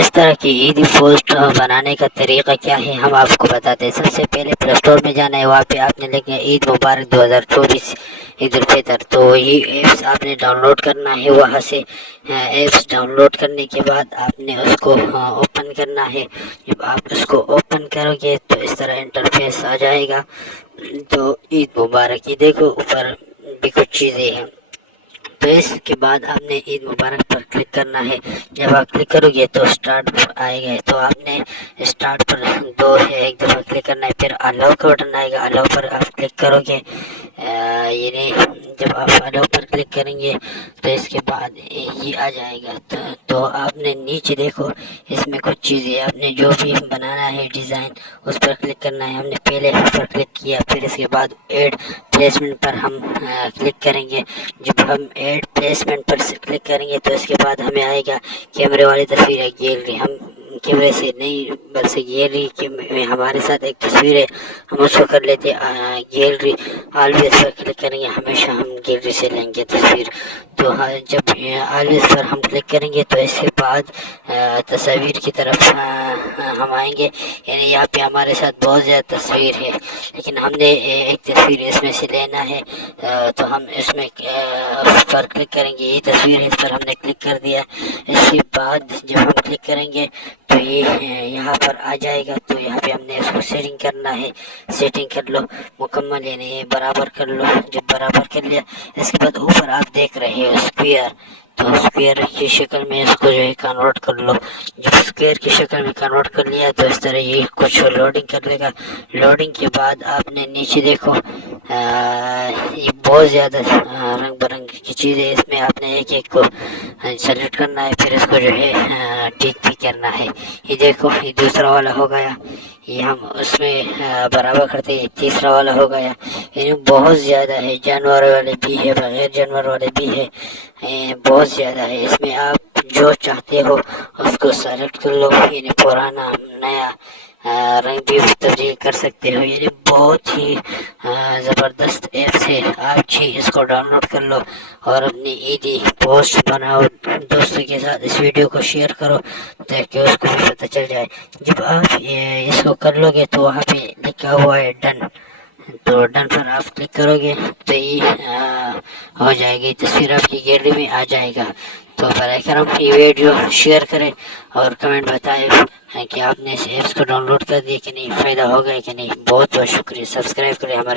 اس طرح کی عیدی پوسٹ بنانے کا طریقہ کیا ہے ہم آپ کو بتاتے ہیں۔ سب سے پہلے پلے اسٹور میں جانا ہے، وہاں پہ آپ نے لکھنا ہے عید مبارک 2024 عید الفطر، تو یہ ایپس آپ نے ڈاؤن لوڈ کرنا ہے۔ وہاں سے ایپس ڈاؤن لوڈ کرنے کے بعد آپ نے اس کو اوپن کرنا ہے۔ جب آپ اس کو اوپن کرو گے تو اس طرح انٹرفیس آ جائے گا۔ تو عید مبارک، یہ دیکھو اوپر بھی کچھ چیزیں ہیں۔ تو اس کے بعد آپ نے عید مبارک پر کلک کرنا ہے۔ جب آپ کلک کرو گے تو اسٹارٹ آئے گا، تو آپ نے اسٹارٹ پر ایک دفعہ کلک کرنا ہے، پھر الاؤ کا بٹن آئے گا، الاؤ پر آپ کلک کرو گے۔ یعنی جب آپ الاؤ پر کلک کریں گے تو اس کے بعد یہ آ جائے گا۔ تو آپ نے نیچے دیکھو اس میں کچھ چیزیں آپ نے جو بھی بنانا ہے ڈیزائن اس پر کلک کرنا ہے۔ ہم نے پہلے پر کلک کیا، پھر اس کے بعد ایڈ پلیسمنٹ پر ہم کلک کریں گے۔ جب ہم ایڈ پلیسمنٹ پر کلک کریں گے تو اس کے بعد ہمیں آئے گا کیمرے والی تصویر ہے، گیلری۔ ہم کیمرے سے نہیں بلکہ گیلری میں ہمارے ساتھ ایک تصویر ہے، ہم اس کو کر لیتے گیلری۔ آلویز پر کلک کریں گے، ہمیشہ ہم گیلری سے لیں گے تصویر۔ تو جب آلویز پر ہم کلک کریں گے تو اس کے بعد تصاویر کی طرف ہم آئیں گے۔ یعنی یہاں پہ ہمارے ساتھ بہت زیادہ تصویر ہے، لیکن ہم نے ایک تصویر اس میں سے لینا ہے، تو ہم اس میں پر کلک کریں گے۔ یہ تصویر ہے، اس پر ہم نے کلک کر دیا۔ اس کے بعد جب ہم کلک کریں گے تو یہ یہاں پر آ جائے گا۔ تو یہاں پہ ہم نے اس کو سیٹنگ کرنا ہے، سیٹنگ کر لو مکمل، یعنی برابر کر لو۔ جب برابر کر لیا اس کے بعد اوپر آپ دیکھ رہے ہو اسکوئر، تو اسکوئر کی شکل میں اس کو جو ہے کنورٹ کر لو۔ جب اسکوئر کی شکل میں کنورٹ کر لیا تو اس طرح یہ کچھ لوڈنگ کر لے گا۔ لوڈنگ کے بعد آپ نے نیچے دیکھو یہ بہت زیادہ رنگ برنگ کی چیزیں، اس میں آپ نے ایک ایک کو سلیکٹ کرنا ہے، پھر اس کو جو ہے ٹھیک بھی کرنا ہے۔ یہ دیکھو یہ دوسرا والا ہو گیا، یہ ہم اس میں برابر کرتے ہیں، تیسرا والا ہو گیا۔ یعنی بہت زیادہ ہے، جانور والے بھی ہے، بغیر جانور والے بھی ہے، بہت زیادہ ہے۔ اس میں آپ جو چاہتے ہو اس کو سلیکٹ کر لو، یعنی پرانا نیا رنگ بھی تبدیل کر سکتے ہو۔ یعنی بہت ہی زبردست ایپس ہے، آپ جی اس کو ڈاؤن لوڈ کر لو اور اپنی عیدی پوسٹ بناؤ۔ دوستوں کے ساتھ اس ویڈیو کو شیئر کرو تاکہ اس کو بھی پتہ چل جائے۔ جب آپ اس کو کر لو گے تو وہاں پہ لکھا ہوا ہے ڈن، تو ڈن پر آپ کلک کرو گے تو یہ ہو جائے گی، تصویر آپ کی گیلری میں آ جائے گا۔ تو برائے کرم یہ ویڈیو شیئر کریں اور کمنٹ بتائیں کہ آپ نے اس ایپس کو ڈاؤن لوڈ کر دیا کہ نہیں، فائدہ ہوگا کہ نہیں۔ بہت بہت شکریہ، سبسکرائب کریں ہمارے